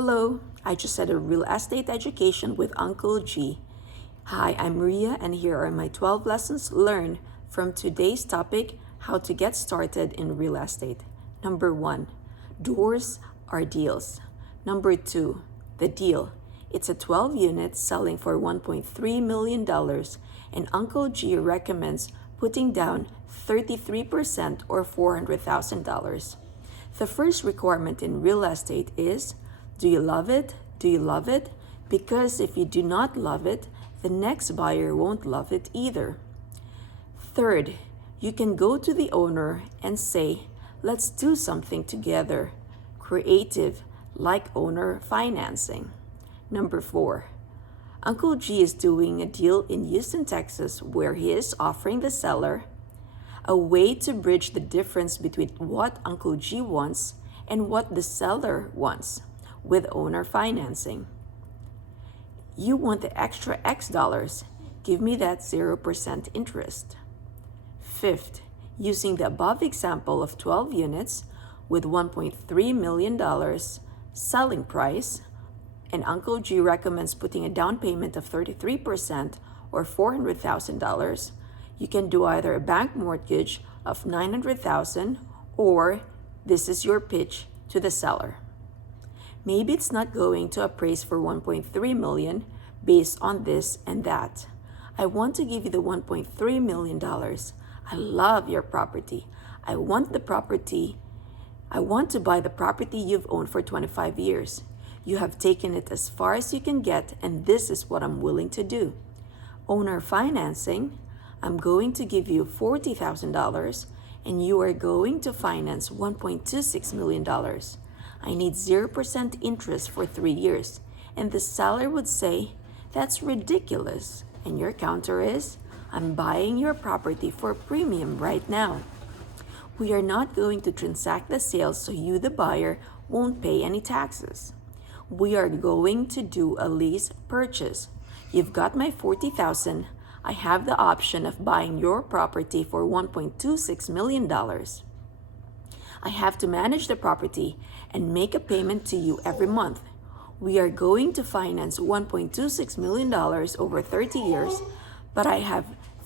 Hello, I just had a real estate education with Uncle G. Hi, I'm Maria, and here are my 12 lessons learned from today's topic, how to get started in real estate. Number 1, doors are deals. Number 2, the deal. It's a 12 units selling for $1.3 million, and Uncle G recommends putting down 33% or $400,000. The first requirement in real estate is, do you love it? Do you love it? Because if you do not love it, the next buyer won't love it either. Third, you can go to the owner and say, let's do something together. Creative, like owner financing. Number 4, Uncle G is doing a deal in Houston, Texas, where he is offering the seller a way to bridge the difference between what Uncle G wants and what the seller wants with owner financing. You want the extra X dollars. Give me that 0% interest. Fifth, using the above example of 12 units with $1.3 million selling price, and Uncle G recommends putting a down payment of 33% or $400,000, you can do either a bank mortgage of $900,000 or this is your pitch to the seller. Maybe it's not going to appraise for $1.3 million based on this and that. I want to give you the $1.3 million. I love your property. I want to buy the property you've owned for 25 years. You have taken it as far as you can get, and this is what I'm willing to do. Owner financing, I'm going to give you $40,000 and you are going to finance $1.26 million. I need 0% interest for 3 years. And the seller would say, that's ridiculous. And your counter is, I'm buying your property for a premium right now. We are not going to transact the sale so you, the buyer, won't pay any taxes. We are going to do a lease purchase. You've got my $40,000. I have the option of buying your property for $1.26 million. I have to manage the property and make a payment to you every month. We are going to finance $1.26 million over 30 years, but I have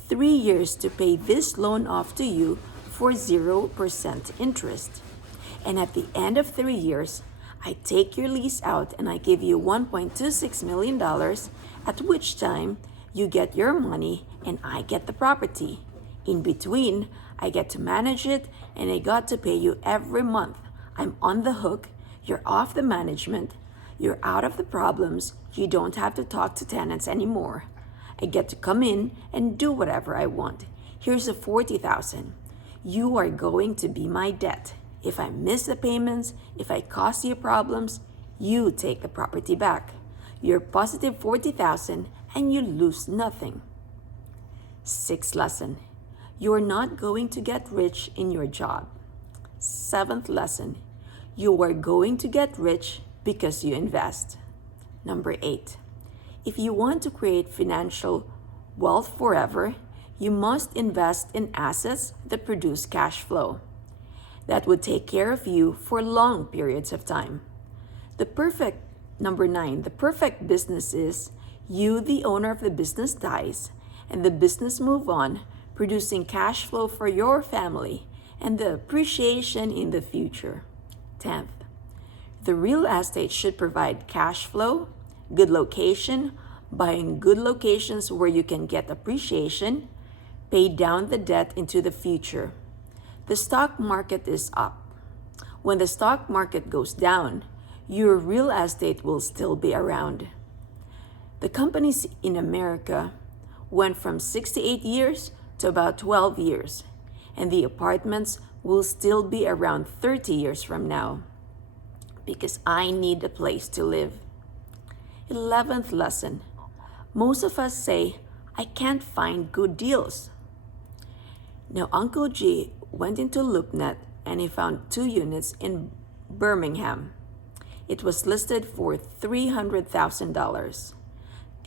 3 years to pay this loan off to you for 0% interest. And at the end of 3 years, I take your lease out and I give you $1.26 million, at which time you get your money and I get the property. In between, I get to manage it and I got to pay you every month. I'm on the hook, you're off the management, you're out of the problems, you don't have to talk to tenants anymore. I get to come in and do whatever I want. Here's the $40,000. You are going to be my debt. If I miss the payments, if I cause you problems, you take the property back. You're positive $40,000 and you lose nothing. 6th lesson, you are not going to get rich in your job. 7th lesson, you are going to get rich because you invest. Number 8, if you want to create financial wealth forever, you must invest in assets that produce cash flow that would take care of you for long periods of time. Number 9, the perfect business is you, the owner of the business, dies and the business move on, producing cash flow for your family and the appreciation in the future. 10th, the real estate should provide cash flow, good location, buying good locations where you can get appreciation, pay down the debt into the future. The stock market is up. When the stock market goes down, your real estate will still be around. The companies in America went from 68 years to about 12 years, and the apartments will still be around 30 years from now because I need a place to live. 11th lesson, most of us say, I can't find good deals. Now, Uncle G went into LoopNet and he found 2 units in Birmingham. It was listed for $300,000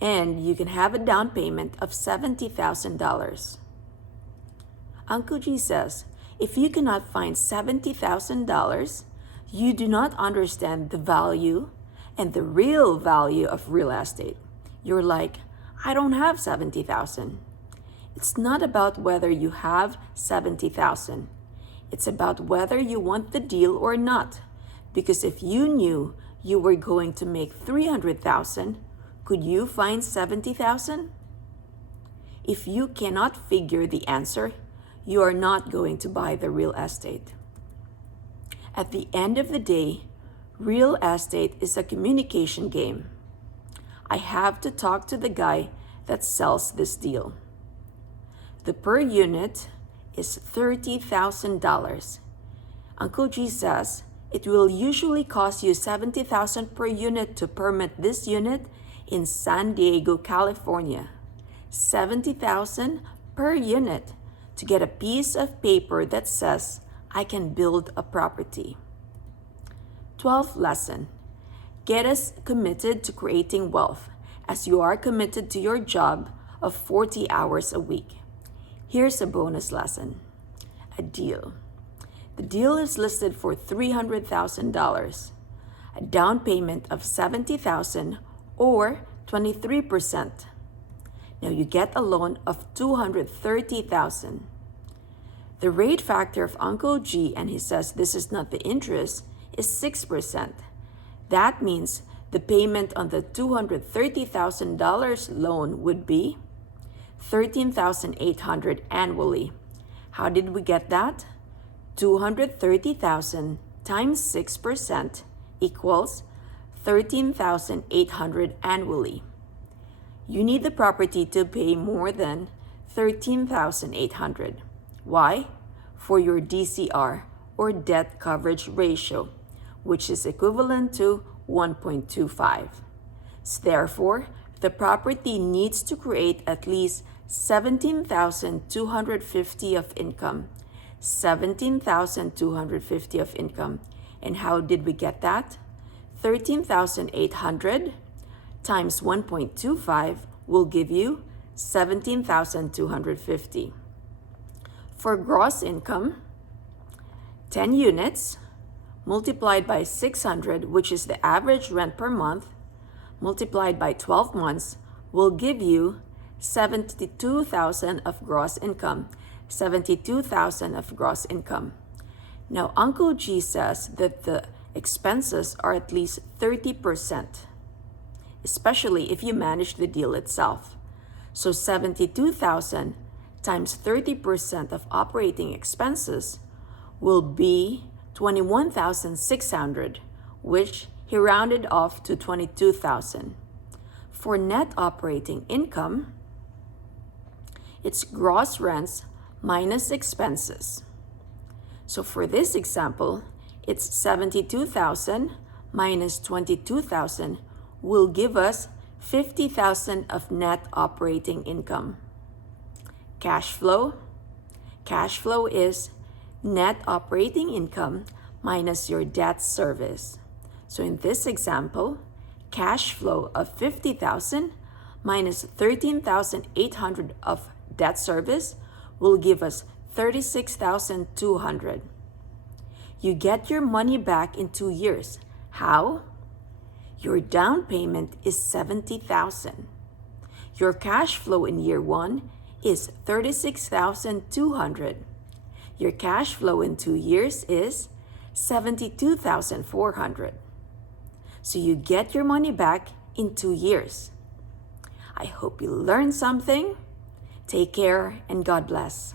and you can have a down payment of $70,000. Uncle G says, if you cannot find $70,000, you do not understand the value and the real value of real estate. You're like, I don't have 70,000. It's not about whether you have 70,000. It's about whether you want the deal or not. Because if you knew you were going to make 300,000, could you find 70,000? If you cannot figure the answer, you are not going to buy the real estate. At the end of the day, real estate is a communication game. I have to talk to the guy that sells this deal. The per unit is $30,000. Uncle G says it will usually cost you $70,000 per unit to permit this unit in San Diego, California. $70,000 per unit to get a piece of paper that says I can build a property. 12th lesson. Get us committed to creating wealth as you are committed to your job of 40 hours a week. Here's a bonus lesson. A deal. The deal is listed for $300,000. A down payment of $70,000 or 23%. Now you get a loan of $230,000. The rate factor of Uncle G, and he says this is not the interest, is 6%. That means the payment on the $230,000 loan would be $13,800 annually. How did we get that? $230,000 times 6% equals $13,800 annually. You need the property to pay more than $13,800. Why? For your DCR or debt coverage ratio, which is equivalent to 1.25. So therefore, the property needs to create at least $17,250 of income. $17,250 of income. And how did we get that? $13,800 times 1.25 will give you $17,250. For gross income, 10 units multiplied by 600, which is the average rent per month, multiplied by 12 months, will give you $72,000 of gross income. $72,000 of gross income. Now, Uncle G says that the expenses are at least 30%, especially if you manage the deal itself. So $72,000 times 30% of operating expenses will be $21,600, which he rounded off to $22,000. For net operating income, it's gross rents minus expenses. So for this example, it's $72,000 minus $22,000 will give us $50,000 of net operating income. Cash flow. Cash flow is net operating income minus your debt service. So in this example, cash flow of $50,000 minus $13,800 of debt service will give us $36,200. You get your money back in 2 years. How? Your down payment is $70,000. Your cash flow in year 1 is $36,200. Your cash flow in 2 years is $72,400. So you get your money back in 2 years. I hope you learned something. Take care and God bless.